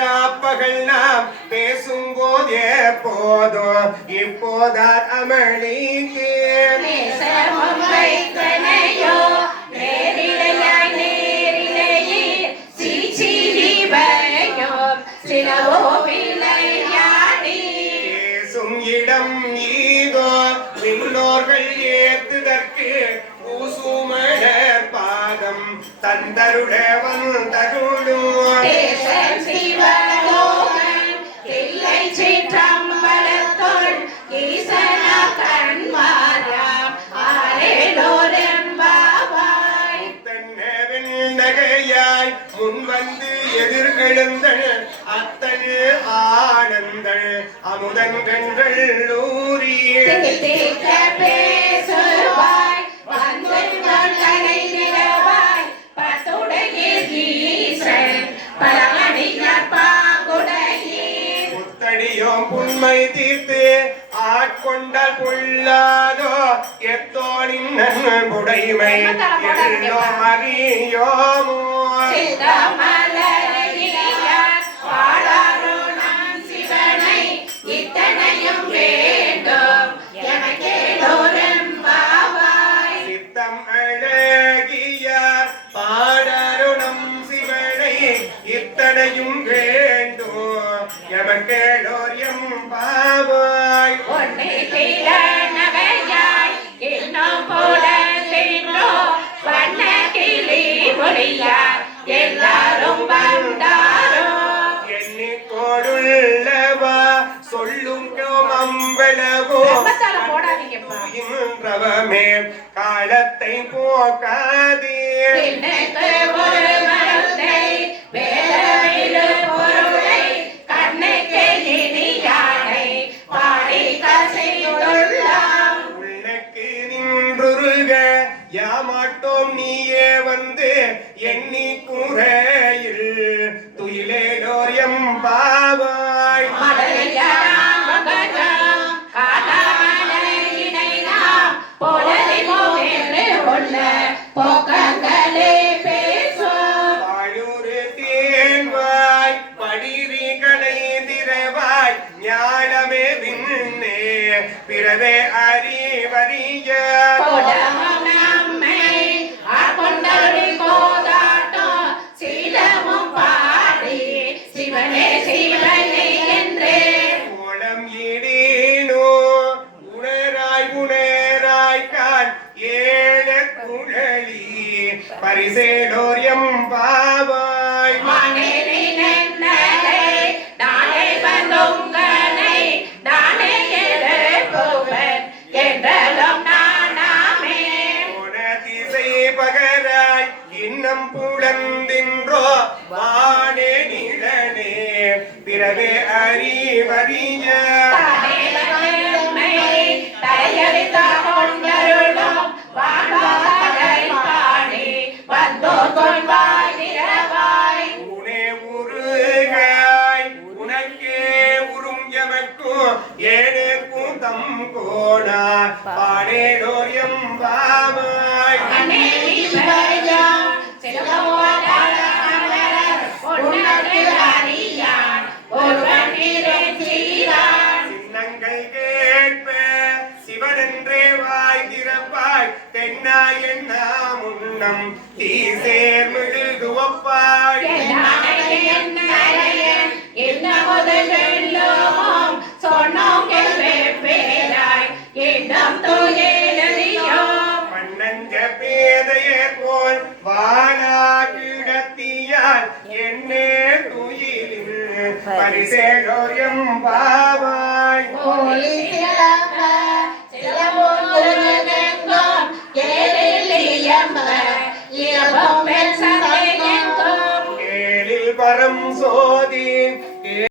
ராப்பகல் நாம் பேசும் போதே போதும் இப்போதார் அமளிக்கு பேசும் இடம் ஈதோ விண்ணோர்கள் ஏத்துதற்கு பாதம் தந்தருட வந்தருளும் தேசம் சிவலோகன் இல்லை சிற்றம்பலத்தோள் ஈசனா கண்மாராம் ஆரேலோரெம்பாவாய். தன்னவன் நகையாய் முன் வந்து எதிர்கெழுந்தள் அத்தன் ஆனந்தள் அமுதன்கள் ஊரியே தித்திக்க பேசுவாய் புண்மை தீர்த்து ஆட்கொண்டால் கொள்ளாதோ எத்தோனின் புடைமை எல்லோ அறியோமோ. எல்லாரும் வந்தாரோ? எண்ணிக்கோடுள்ளவா சொல்லும் அம்பளவோ. இன்றவமே காலத்தை போக்காதே சொல்க யாமாட்டோம் நீயே வந்து எண்ணி குறையில் துயிலேடோர் எம் சிவனே என்றே. கோலம் இடீனோ உணராய் உணராய் கான் ஏழ குழலி. பரிசேலோர் எம் சொன்னோம் பேராய். உன்னதில் அறியான் என்னே துயிலில் பரிசேடோர் எம் பாவாய். இயம்பம்